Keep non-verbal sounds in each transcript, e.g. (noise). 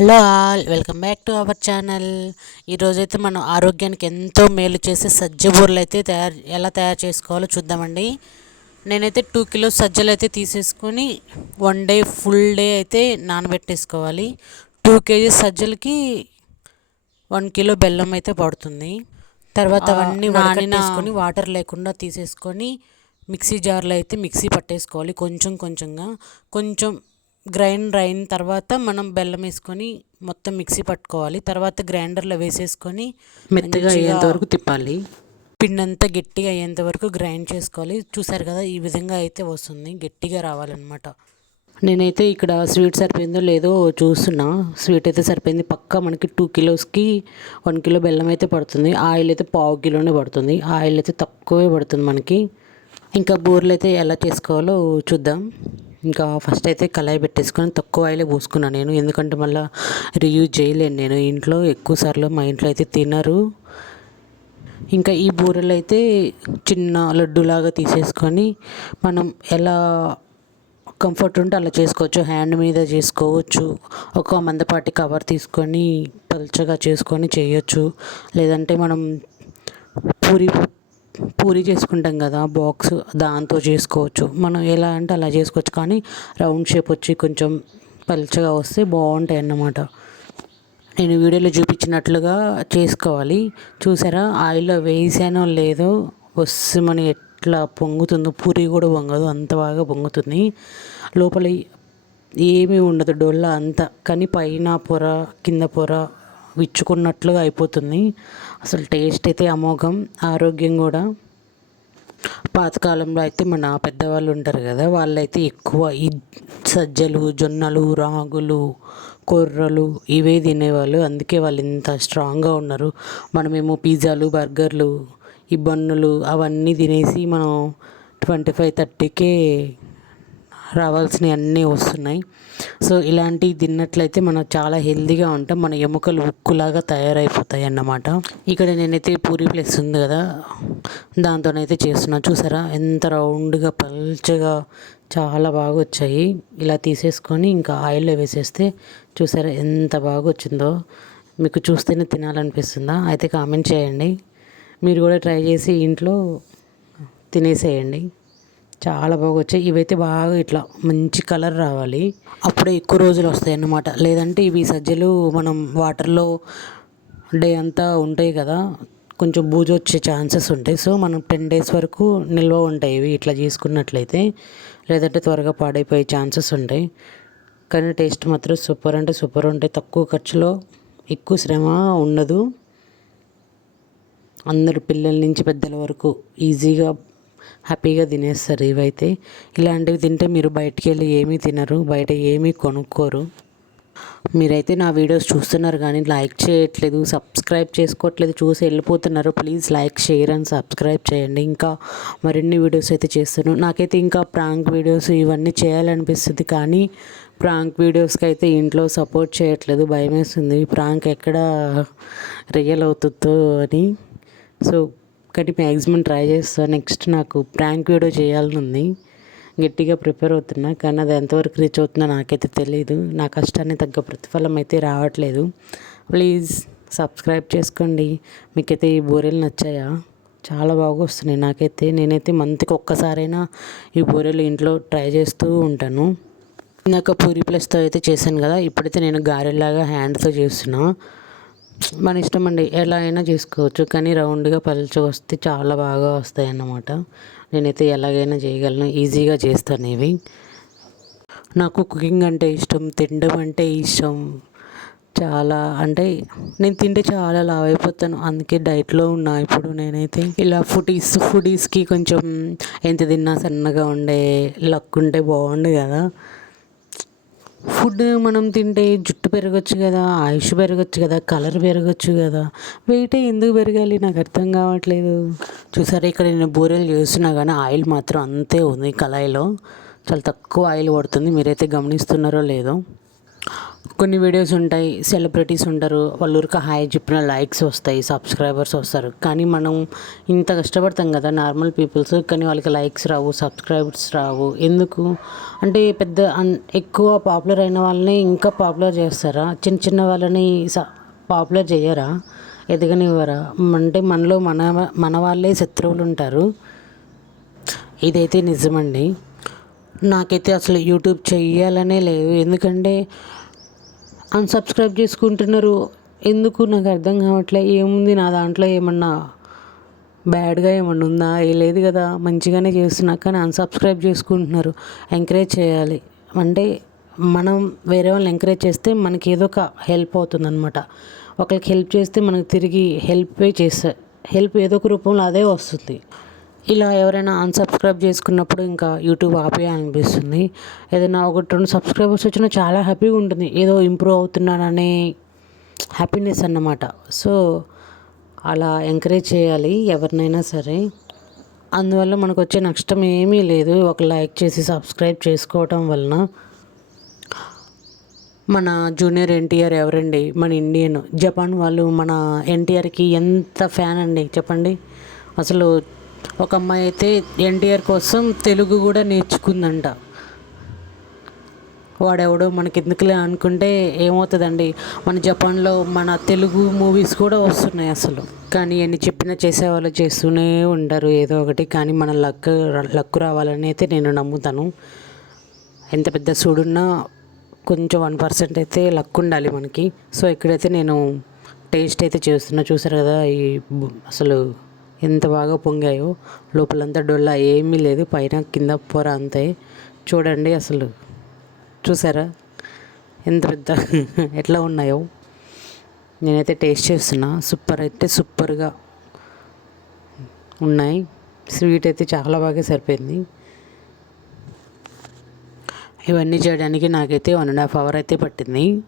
Hello all welcome back to our channel. ఈరోజైతే మనం ఆరోగ్యానికి ఎంతో మేలు చేసే సజ్జ బూరలు అయితే తయారు ఎలా తయారు చేసుకోవాలో చూద్దామండి. నేనైతే టూ కిలోస్ సజ్జలు అయితే తీసేసుకొని వన్ డే ఫుల్ డే అయితే నానబెట్టేసుకోవాలి. టూ కేజీస్ సజ్జలకి వన్ కిలో బెల్లం అయితే పడుతుంది. తర్వాత అవన్నీ నానినేసుకొని వాటర్ లేకుండా తీసేసుకొని మిక్సీ జార్లో అయితే మిక్సీ పట్టేసుకోవాలి. కొంచెం కొంచెంగా కొంచెం గ్రైండ్ అయిన తర్వాత మనం బెల్లం వేసుకొని మొత్తం మిక్సీ పట్టుకోవాలి. తర్వాత గ్రైండర్లో వేసేసుకొని మెత్తగా అయ్యేంత వరకు తిప్పాలి. పిండి అంతా గట్టిగా అయ్యేంత వరకు గ్రైండ్ చేసుకోవాలి. చూసారు కదా ఈ విధంగా అయితే వస్తుంది. గట్టిగా రావాలన్నమాట. నేనైతే ఇక్కడ స్వీట్ సరిపోయిందో లేదో చూస్తున్నా. స్వీట్ అయితే సరిపోయింది. పక్క మనకి టూ కిలోస్కి వన్ కిలో బెల్లం అయితే పడుతుంది. ఆయిల్ అయితే పావు కిలోనే పడుతుంది. ఆయిల్ అయితే తక్కువే పడుతుంది మనకి. ఇంకా బూరెలు అయితే ఎలా చేసుకోవాలో చూద్దాం. ఇంకా ఫస్ట్ అయితే కళాయి పెట్టేసుకొని తక్కువ ఆయిలే పోసుకున్నాను నేను. ఎందుకంటే మళ్ళీ రియూజ్ చేయలేను నేను. ఇంట్లో ఎక్కువ సార్లు మా ఇంట్లో అయితే తినరు. ఇంకా ఈ బూరెలు అయితే చిన్న లడ్డులాగా తీసేసుకొని మనం ఎలా కంఫర్ట్ ఉంటే అలా చేసుకోవచ్చు. హ్యాండ్ మీద చేసుకోవచ్చు. ఒక మందపాటి కవర్ తీసుకొని పలుచగా చేసుకొని చేయొచ్చు. లేదంటే మనం పూరి పూరి చేసుకుంటాం కదా బాక్స్ దాంతో చేసుకోవచ్చు. మనం ఎలా అంటే అలా చేసుకోవచ్చు. కానీ రౌండ్ షేప్ వచ్చి కొంచెం పలుచగా వస్తే బాగుంటాయి అన్నమాట. నేను వీడియోలో చూపించినట్లుగా చేసుకోవాలి. చూసారా? ఆయిల్లో వేసానో లేదో వస్తుమని ఎట్లా పొంగుతుందో పూరి కూడా పొంగదు అంత బాగా పొంగుతుంది. లోపల ఏమీ ఉండదు డొల్ల అంత. కానీ పైన పొర కింద పొర విచ్చుకున్నట్లుగా అయిపోతుంది. అసలు టేస్ట్ అయితే అమోఘం ఆరోగ్యం కూడా. పాతకాలంలో అయితే మన పెద్దవాళ్ళు ఉంటారు కదా వాళ్ళైతే ఎక్కువ ఈ సజ్జలు జొన్నలు రాగులు కొర్రలు ఇవే తినేవాళ్ళు. అందుకే వాళ్ళు ఇంత స్ట్రాంగ్గా ఉన్నారు. మనమేమో పిజ్జాలు బర్గర్లు ఈ బన్నులు అవన్నీ తినేసి మనం ట్వంటీ ఫైవ్ థర్టీకే రావాల్సినవి అన్నీ వస్తున్నాయి. సో ఇలాంటివి తిన్నట్లయితే మనం చాలా హెల్తీగా ఉంటాం. మన ఎముకలు ఉక్కులాగా తయారైపోతాయి అన్నమాట. ఇక్కడ నేనైతే పూరి ప్లేస్ ఉంది కదా దాంతోనైతే చేస్తున్నాను చూసారా? ఎంత రౌండ్గా పల్చగా చాలా బాగా వచ్చాయి. ఇలా తీసేసుకొని ఇంకా ఆయిల్లో వేసేస్తే చూసారా ఎంత బాగా వచ్చిందో. మీకు చూస్తేనే తినాలనిపిస్తుందా? అయితే కామెంట్ చేయండి. మీరు కూడా ట్రై చేసి ఇంట్లో తినేసేయండి. చాలా బాగా వచ్చాయి. ఇవైతే బాగా ఇట్లా మంచి కలర్ రావాలి. అప్పుడే ఎక్కువ రోజులు వస్తాయి అన్నమాట. లేదంటే ఇవి సజ్జలు మనం వాటర్లో డే అంతా ఉంటాయి కదా కొంచెం బూజు వచ్చే ఛాన్సెస్ ఉంటాయి. సో మనం టెన్ డేస్ వరకు నిల్వ ఉంటాయి ఇవి ఇట్లా చేసుకున్నట్లయితే. లేదంటే త్వరగా పాడైపోయే ఛాన్సెస్ ఉంటాయి. కానీ టేస్ట్ మాత్రం సూపర్ అంటే సూపర్ ఉంటాయి. తక్కువ ఖర్చులో ఎక్కువ శ్రమ ఉండదు. అందరు పిల్లల నుంచి పెద్దల వరకు ఈజీగా హ్యాపీగా తినేస్తారు ఇవైతే. ఇలాంటివి తింటే మీరు బయటికి వెళ్ళి ఏమీ తినరు బయట ఏమీ కొనుక్కోరు. మీరైతే నా వీడియోస్ చూస్తున్నారు కానీ లైక్ చేయట్లేదు సబ్స్క్రైబ్ చేసుకోవట్లేదు చూసి వెళ్ళిపోతున్నారు. Please like share and subscribe చేయండి. ఇంకా మరిన్ని వీడియోస్ అయితే చేస్తాను. నాకైతే ఇంకా ప్రాంక్ వీడియోస్ ఇవన్నీ చేయాలనిపిస్తుంది కానీ ప్రాంక్ వీడియోస్కి అయితే ఇంట్లో సపోర్ట్ చేయట్లేదు. భయం వేస్తుంది ప్రాంక్ ఎక్కడ రియల్ అవుతుందో అని. సో ఒక్కటి మ్యాక్సిమం ట్రై చేస్తాను నెక్స్ట్ నాకు ప్రాంక్ వీడియో చేయాలని ఉంది. గట్టిగా ప్రిపేర్ అవుతున్నా. కానీ అది ఎంతవరకు రీచ్ అవుతుందో నాకైతే తెలియదు నా కష్టాన్ని తగ్గ ప్రతిఫలం అయితే రావట్లేదు. ప్లీజ్ సబ్స్క్రైబ్ చేసుకోండి. మీకైతే ఈ బూరెలు నచ్చాయా? చాలా బాగా వస్తున్నాయి నాకైతే. నేనైతే మంత్కి ఒక్కసారైనా ఈ బూరెలు ఇంట్లో ట్రై చేస్తూ ఉంటాను. ఇందాక పూరి ప్లస్తో అయితే చేశాను కదా. ఇప్పుడైతే నేను గారెలాగా హ్యాండ్తో చేస్తున్నా. మన ఇష్టం అండి. ఎలా అయినా చేసుకోవచ్చు. కానీ రౌండ్గా పలుచు వస్తే చాలా బాగా వస్తాయి అన్నమాట నేనైతే ఎలాగైనా చేయగలను. ఈజీగా చేస్తాను ఇవి. నాకు కుకింగ్ అంటే ఇష్టం. తినడం అంటే ఇష్టం. చాలా అంటే నేను తింటే చాలా లావ్ అయిపోతాను. అందుకే డైట్లో ఉన్నా. ఇప్పుడు నేనైతే ఇలా ఫుడీస్ ఫుడీస్కి కొంచెం ఎంత తిన్నా సన్నగా ఉండే లక్ ఉంటే బాగుండు కదా. ఫుడ్ మనం తింటే జుట్టు పెరగచ్చు కదా ఆయుష్ పెరగచ్చు కదా కలర్ పెరగచ్చు కదా. వెయిట్ ఎందుకు పెరగాలి? నాకు అర్థం కావట్లేదు. చూసారా ఇక్కడ నేను బూరెలు చేస్తున్నా కానీ ఆయిల్ మాత్రం అంతే ఉంది కళాయిలో. చాలా తక్కువ ఆయిల్ పడుతుంది. మీరైతే గమనిస్తున్నారో లేదో. కొన్ని వీడియోస్ ఉంటాయి సెలబ్రిటీస్ ఉంటారు వాళ్ళు ఊరికి హాయ్ చెప్పిన లైక్స్ వస్తాయి సబ్స్క్రైబర్స్ వస్తారు. కానీ మనం ఇంత కష్టపడతాం కదా నార్మల్ పీపుల్స్ కానీ వాళ్ళకి లైక్స్ రావు సబ్స్క్రైబర్స్ రావు. ఎందుకు? అంటే పెద్ద అన్- ఎక్కువ పాపులర్ అయిన వాళ్ళని ఇంకా పాపులర్ చేస్తారా? చిన్న చిన్న వాళ్ళని పాపులర్ చేయరా? ఎదగనివ్వరా? అంటే మనలో మన మన వాళ్ళే శత్రువులు ఉంటారు. ఇదైతే నిజమండి. నాకైతే అసలు యూట్యూబ్ చెయ్యాలనే లేదు. ఎందుకంటే అన్సబ్స్క్రైబ్ చేసుకుంటున్నారు. ఎందుకు? నాకు అర్థం కావట్లే. ఏముంది? నా దాంట్లో ఏమన్నా బ్యాడ్గా ఏమన్నా ఉందా? ఏ లేదు కదా. మంచిగానే చేస్తున్నా కానీ అన్సబ్స్క్రైబ్ చేసుకుంటున్నారు. ఎంకరేజ్ చేయాలి. అంటే మనం వేరే వాళ్ళని ఎంకరేజ్ చేస్తే మనకి ఏదో ఒక హెల్ప్ అవుతుంది అనమాట ఒకరికి హెల్ప్ చేస్తే మనకు తిరిగి హెల్ప్ చేస్తే హెల్ప్ ఏదో ఒక రూపంలో అదే వస్తుంది. ఇలా ఎవరైనా అన్సబ్స్క్రైబ్ చేసుకున్నప్పుడు ఇంకా యూట్యూబ్ ఆపేయాలనిపిస్తుంది. ఏదైనా ఒకటి రెండు సబ్స్క్రైబర్స్ వచ్చినా చాలా హ్యాపీగా ఉంటుంది. ఏదో ఇంప్రూవ్ అవుతున్నాననే హ్యాపీనెస్ అన్నమాట. సో అలా ఎంకరేజ్ చేయాలి ఎవరినైనా సరే. అందువల్ల మనకు వచ్చే నష్టం ఏమీ లేదు. ఒక లైక్ చేసి సబ్స్క్రైబ్ చేసుకోవటం వలన. మన జూనియర్ ఎన్టీఆర్ ఎవరండి? మన ఇండియన్ జపాన్ వాళ్ళు మన ఎన్టీఆర్కి ఎంత ఫ్యాన్ అండి? చెప్పండి. అసలు ఒక అమ్మాయి అయితే ఎన్టీఆర్ కోసం తెలుగు కూడా నేర్చుకుందంట. వాడెవడో మనకి ఎందుకులే అనుకుంటే ఏమవుతుందండి? మన జపాన్లో మన తెలుగు మూవీస్ కూడా వస్తున్నాయి అసలు. కానీ ఎన్ని చెప్పినా చేసేవాళ్ళు చేస్తూనే ఉండరు. ఏదో ఒకటి కానీ మన లక్ లక్ రావాలని అయితే నేను నమ్ముతాను. ఎంత పెద్ద చూడున్నా కొంచెం వన్ పర్సెంట్ అయితే లక్ ఉండాలి మనకి. సో ఇక్కడైతే నేను టేస్ట్ అయితే చేస్తున్నా. చూసారు కదా ఈ అసలు ఎంత బాగా పొంగాయో లోపలంతా డొల్ల ఏమీ లేదు పైన కింద పొర అంతే. చూడండి అసలు. చూసారా? ఎంత పెద్ద (laughs) ఎట్లా ఉన్నాయో. నేనైతే టేస్ట్ చేస్తున్నా. సూపర్ అయితే సూపర్గా ఉన్నాయి. స్వీట్ అయితే చాలా బాగా సరిపోయింది. ఇవన్నీ చేయడానికి నాకైతే వన్ అండ్ హాఫ్ అవర్ అయితే పట్టింది.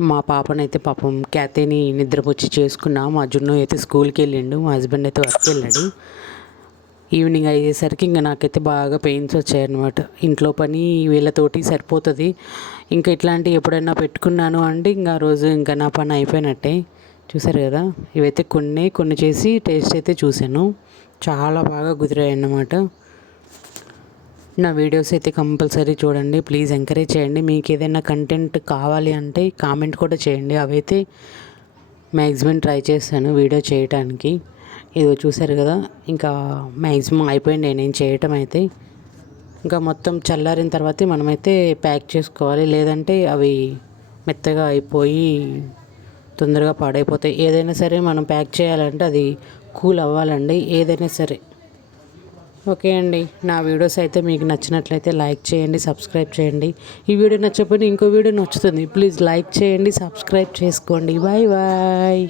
మా పాపనైతే పాపం క్యాతేని నిద్రపుచ్చి చేసుకున్నా. మా జున్ను అయితే స్కూల్కి వెళ్ళిండు. మా హస్బెండ్ అయితే వర్క్ వెళ్ళాడు. ఈవినింగ్ అయ్యేసరికి ఇంకా నాకైతే బాగా పెయిన్స్ వచ్చాయన్నమాట. ఇంట్లో పని వీళ్ళతోటి సరిపోతుంది. ఇంకా ఇట్లాంటివి ఎప్పుడైనా పెట్టుకున్నాను అంటే ఇంకా ఆ రోజు ఇంకా నా పని అయిపోయినట్టే. చూసారు కదా? ఇవైతే కొన్ని కొన్ని చేసి టేస్ట్ అయితే చూశాను. చాలా బాగా కుదిరాయి అన్నమాట నా వీడియోస్ అయితే కంపల్సరీ చూడండి. ప్లీజ్ ఎంకరేజ్ చేయండి. మీకు ఏదైనా కంటెంట్ కావాలి అంటే కామెంట్ కూడా చేయండి. అవైతే మ్యాక్సిమం ట్రై చేస్తాను వీడియో చేయటానికి. ఇదో చూసారు కదా? ఇంకా మ్యాక్సిమం అయిపోయింది. నేను చేయటం అయితే ఇంకా మొత్తం చల్లారిన తర్వాత మనమైతే ప్యాక్ చేసుకోవాలి. లేదంటే అవి మెత్తగా అయిపోయి తొందరగా పాడైపోతాయి. ఏదైనా సరే మనం ప్యాక్ చేయాలంటే అది కూల్ అవ్వాలండి. ఏదైనా సరే. ఓకే అండి. నా వీడియోస్ అయితే మీకు నచ్చినట్లయితే లైక్ చేయండి సబ్స్క్రైబ్ చేయండి. ఈ వీడియో నచ్చకపోయినా ఇంకో వీడియో నచ్చుతుంది. ప్లీజ్ లైక్ చేయండి సబ్స్క్రైబ్ చేసుకోండి. Bye bye.